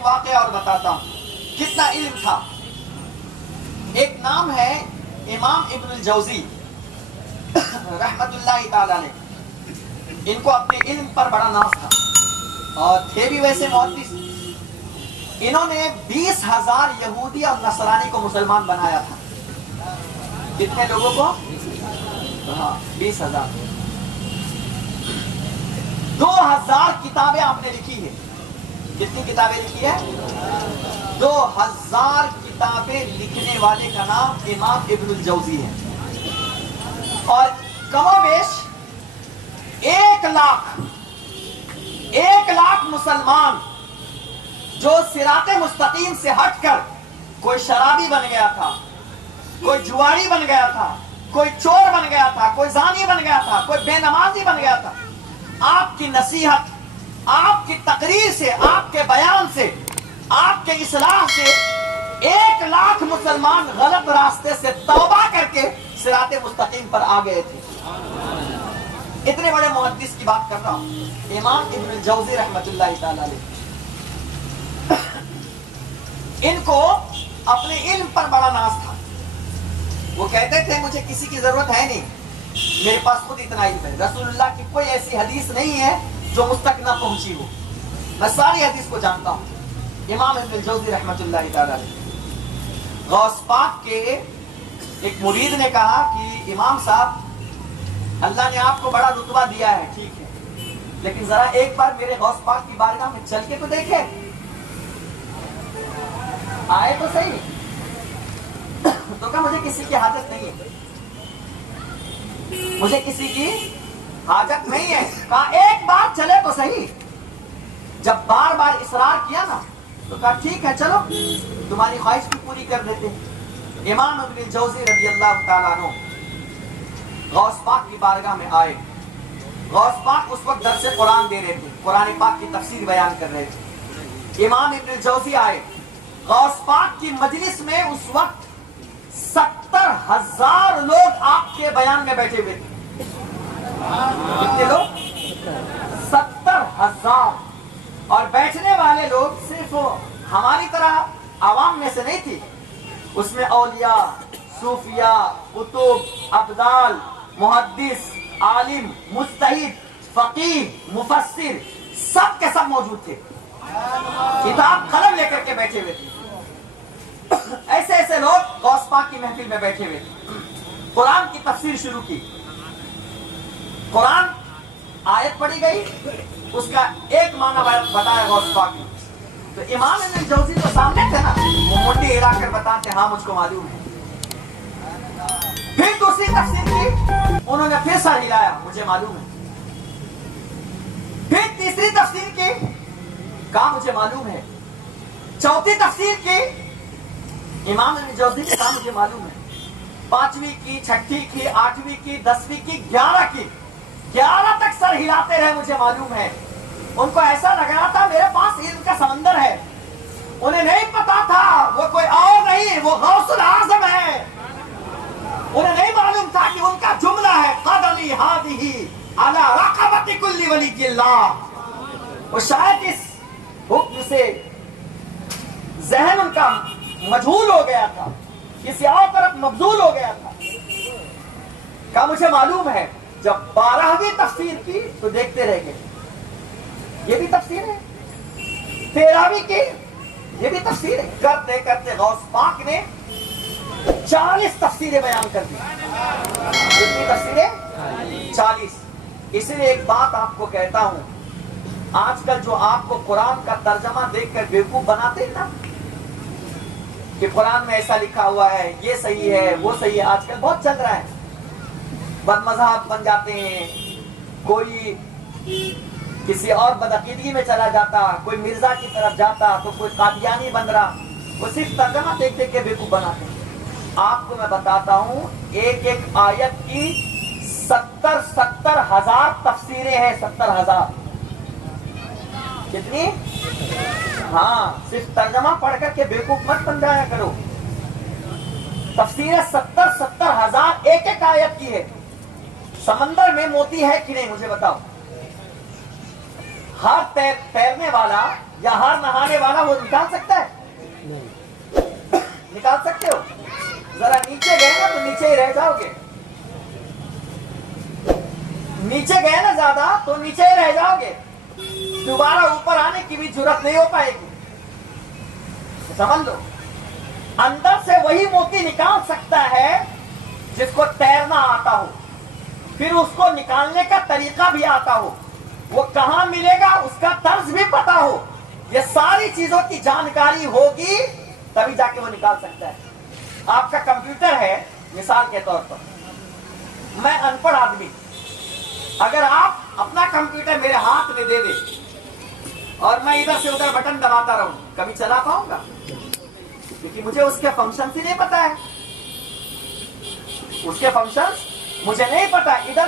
ایک واقعہ اور بتاتا ہوں کتنا علم تھا. ایک نام ہے امام ابن الجوزی رحمت اللہ تعالی علیہ. ان کو اپنے علم پر بڑا ناز تھا اور تھے بھی ویسے محدث. انہوں نے 20,000 یہودی اور نصرانی کو مسلمان بنایا تھا. کتنے لوگوں کو؟ ہاں 20,000. 2,000 کتابیں آپ نے لکھی ہے. کتنی کتابیں لکھی ہے؟ 2,000 کتابیں لکھنے والے کا نام امام ابن الجوزی ہے. اور کم و بیش 1 لاکھ مسلمان جو صراط مستقیم سے ہٹ کر کوئی شرابی بن گیا تھا, کوئی جواری بن گیا تھا, کوئی چور بن گیا تھا, کوئی زانی بن گیا تھا, کوئی بے نمازی بن گیا تھا, آپ کی نصیحت, آپ کی تقریر سے, آپ کے بیان سے, آپ کے اصلاح سے 1 لاکھ مسلمان غلط راستے سے توبہ کر کے صراط مستقیم پر آ گئے تھے. اتنے بڑے محدث کی بات کر رہا ہوں, امام ابن الجوزی رحمت اللہ تعالی علیہ. ان کو اپنے علم پر بڑا ناز تھا. وہ کہتے تھے مجھے کسی کی ضرورت ہے نہیں, میرے پاس خود اتنا علم ہے. رسول اللہ کی کوئی ایسی حدیث نہیں ہے جو مجھ تک نہ پہنچی ہو, میں ساری حدیث کو جانتا ہوں. امام ابن الجوزی رحمت اللہ تعالی علیہ. غوث پاک کے ایک مرید نے کہا کہ امام صاحب اللہ نے آپ کو بڑا رتبہ دیا ہے, ٹھیک ہے, لیکن ذرا ایک بار میرے غوث پاک کی بارگاہ میں چل کے تو دیکھے, آئے تو صحیح. تو کہا مجھے کسی کی حاجت نہیں ہے, مجھے کسی کی حاجت نہیں ہے. کہا ایک بار چلے تو صحیح. جب بار بار اصرار کیا نا تو کہا ٹھیک ہے چلو تمہاری خواہش بھی پوری کر دیتے. امام ابن الجوزی رضی اللہ تعالیٰ عنہ غوث پاک کی بارگاہ میں آئے. غوث پاک اس وقت درس قرآن دے رہے تھے, قرآن پاک کی تفسیر بیان کر رہے تھے. امام ابن الجوزی آئے. غوث پاک کی مجلس میں اس وقت 70,000 لوگ آپ کے بیان میں بیٹھے ہوئے تھے. کتنے لوگ؟ 70,000. اور بیٹھنے والے لوگ صرف ہماری طرح عوام میں سے نہیں تھی, اس میں اولیاء, صوفیاء, قطب, ابدال, محدث, عالم, مجتہد, فقیہ, مفسر, سب کے سب موجود تھے. کتاب قلم لے کر کے بیٹھے ہوئے تھے. ایسے ایسے لوگ غوث پاک کی محفل میں بیٹھے ہوئے تھے. قرآن کی تفسیر شروع کی. قرآن آیت پڑھی گئی, اس کا ایک معنی بتایا غوث پاک نے. تو امام ابن الجوزی تو سامنے تھے نا, وہ منڈی ہلا کر بتاتے ہاں مجھ کو معلوم ہے. پھر دوسری تفسیر کی, انہوں نے پھر سر ہلایا, مجھے معلوم ہے. پھر تیسری تفسیر کی, کہا مجھے معلوم ہے. چوتھی تفسیر کی, امام ابن الجوزی نے کہا مجھے معلوم ہے. 5ویں کی, 6ٹھی کی, 8ویں کی, 10ویں کی, 11 کی, 11 تک سر ہلاتے رہے مجھے معلوم ہے. ان کو ایسا لگ رہا تھا میرے پاس علم کا سمندر ہے. انہیں نہیں پتا تھا وہ کوئی اور نہیں, وہ غوث الاعظم ہے. انہیں نہیں معلوم تھا کہ ان کا جملہ ہے قدمی ہادی علی رقبۃ کل ولی اللہ. وہ شاید اس حکم سے ذہن ان کا مجھول ہو گیا تھا, کسی اور طرف مبذول ہو گیا تھا. کہا مجھے معلوم ہے. جب 12ویں تفسیر کی تو دیکھتے رہ گئے, یہ بھی تفسیر ہے. 13ویں کی, یہ بھی تفسیر ہے. کرتے کرتے غوث پاک نے 40 تفسیریں بیان کر دی. کتنی تفسیریں؟ 40. اس لیے ایک بات آپ کو کہتا ہوں, آج کل جو آپ کو قرآن کا ترجمہ دیکھ کر بیوقوف بناتے ہیں نا, کہ قرآن میں ایسا لکھا ہوا ہے, یہ صحیح ہے, وہ صحیح ہے, آج کل بہت چل رہا ہے. بد مذہب بن جاتے ہیں, کوئی کسی اور بدعقیدگی میں چلا جاتا, کوئی مرزا کی طرف جاتا, تو کوئی قادیانی بن رہا. وہ صرف ترجمہ دیکھ دیکھ کے بیوقوف بناتے ہیں. آپ کو میں بتاتا ہوں, ایک ایک آیت کی 70,000 تفسیریں ہیں. 70,000. کتنی؟ ہاں, صرف ترجمہ پڑھ کر کے بیوقوف مت بن جایا کرو. تفسیریں 70,000 ایک ایک آیت کی ہے. سمندر میں موتی ہے کہ نہیں مجھے بتاؤ. ہر تیرنے والا یا ہر نہانے والا وہ نکال سکتا ہے؟ نکال سکتے ہو؟ ذرا نیچے گئے نا تو نیچے ہی رہ جاؤ گے. نیچے گئے نا زیادہ تو نیچے ہی رہ جاؤ گے. دوبارہ اوپر آنے کی بھی ضرورت نہیں ہو پائے گی. سمجھ لو, اندر سے وہی موتی نکال سکتا ہے جس کو تیرنا آتا ہو, پھر اس کو نکالنے کا طریقہ بھی آتا ہو, وہ کہاں ملے گا اس کا طرز بھی پتا ہو. یہ ساری چیزوں کی جانکاری ہوگی تبھی جا کے وہ نکال سکتا ہے. آپ کا کمپیوٹر ہے مثال کے طور پر, میں ان پڑھ آدمی, اگر آپ اپنا کمپیوٹر میرے ہاتھ میں دے دیں اور میں ادھر سے ادھر بٹن دباتا رہوں, کبھی چلا پاؤں گا؟ کیونکہ مجھے اس کے فنکشن ہی نہیں پتا ہے. اس کے فنکشن مجھے نہیں پتا. ادھر